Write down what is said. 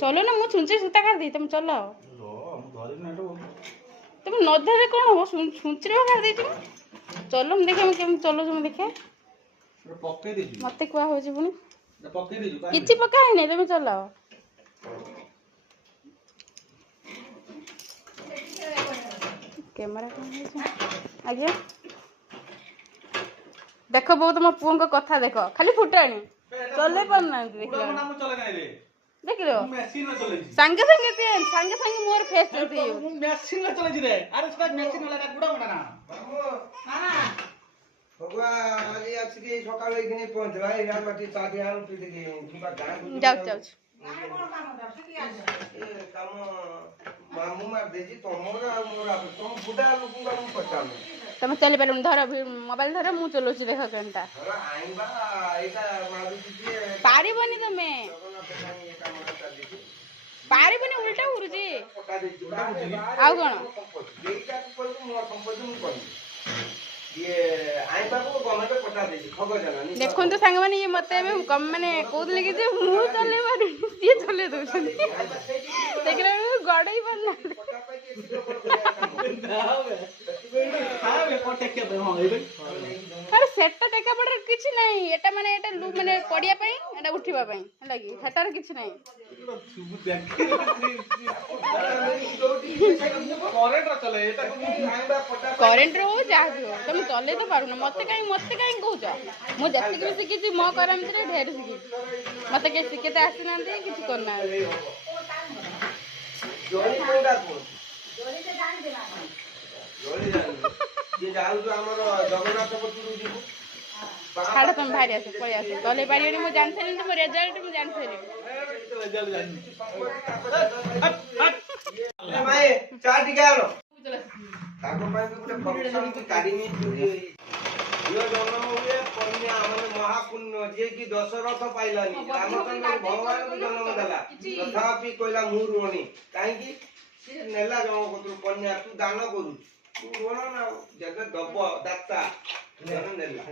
चलो ना मु छुंचे सूता कर दी तुम चलो तुम न धरे कौन हो छुंचे कर दी तुम चलो हम देखे केम चलो तुम देखे मते कुआ हो पुणी किछि पका है नहीं तुम चलो कैमरा आज्ञा देख बहुत मो पुओं को कथा देख खाली फुटाणी चले पारना देख लो संगे संगे संगे संगे मोर फेस चलती है मशीन में चले रे अरे सेटा मशीन वाला गुडा बना ना भगवा आज आसी सकाळ एखने पहुंचला या माटी चाटी आन पी के किबा गां जाऊ जाऊ काम मामू मार देजी तमोरा मोरा तुम बुडा लोक का मु पचाल तुम चले पार धर मोबाइल धर मु चलो देख केनता आईबा एटा मारू जी पारिबनी तमे पारिबनी उल्टा उरुजी आउ कोन एटा को मोर संपत्ति मु कोन ये आई बाबू गमे पटा देजी खबर जाना नहीं देखो तो संग माने ये मते कम माने कोदले कि जे मु चले मारू ये चले दो देखरा गड़ई बनना अरे सेटा टेका पड़े किछि नहीं एटा माने एटा लू माने पडिया पई एटा उठिबा पई हला कि हेटार किछि नहीं करेंट रो जा हो तुम चले तो पारु ना मते काई कहूछ मु देखि कि सिखि मो करम रे ढेर सिखि मते के सिखते आसी नांती किछि करना जोली कोडा को जोली से जान देना जोली जान ये जाऊ जो हमर जगन्नाथ पटुरु जीवु छाड़ तुम भारी आसे पळे आसे चले पारियोनी मु जान छेनी तुम रिजल्ट मु जान छेनी रिजल्ट जान माए चार टिका आलो ताको माए गुटे फंक्शन की काढिनी चोरी यो जन्म हुए कन्या माने महापुण्य जे की दशरथ पाइलानी रामचंद्र भगवान को जन्म देला तथापि कहला मु रोणी काहे की से नेला जन्म कतु कन्या तू दान करू तू रोना ना जग दब दाता जन्म देला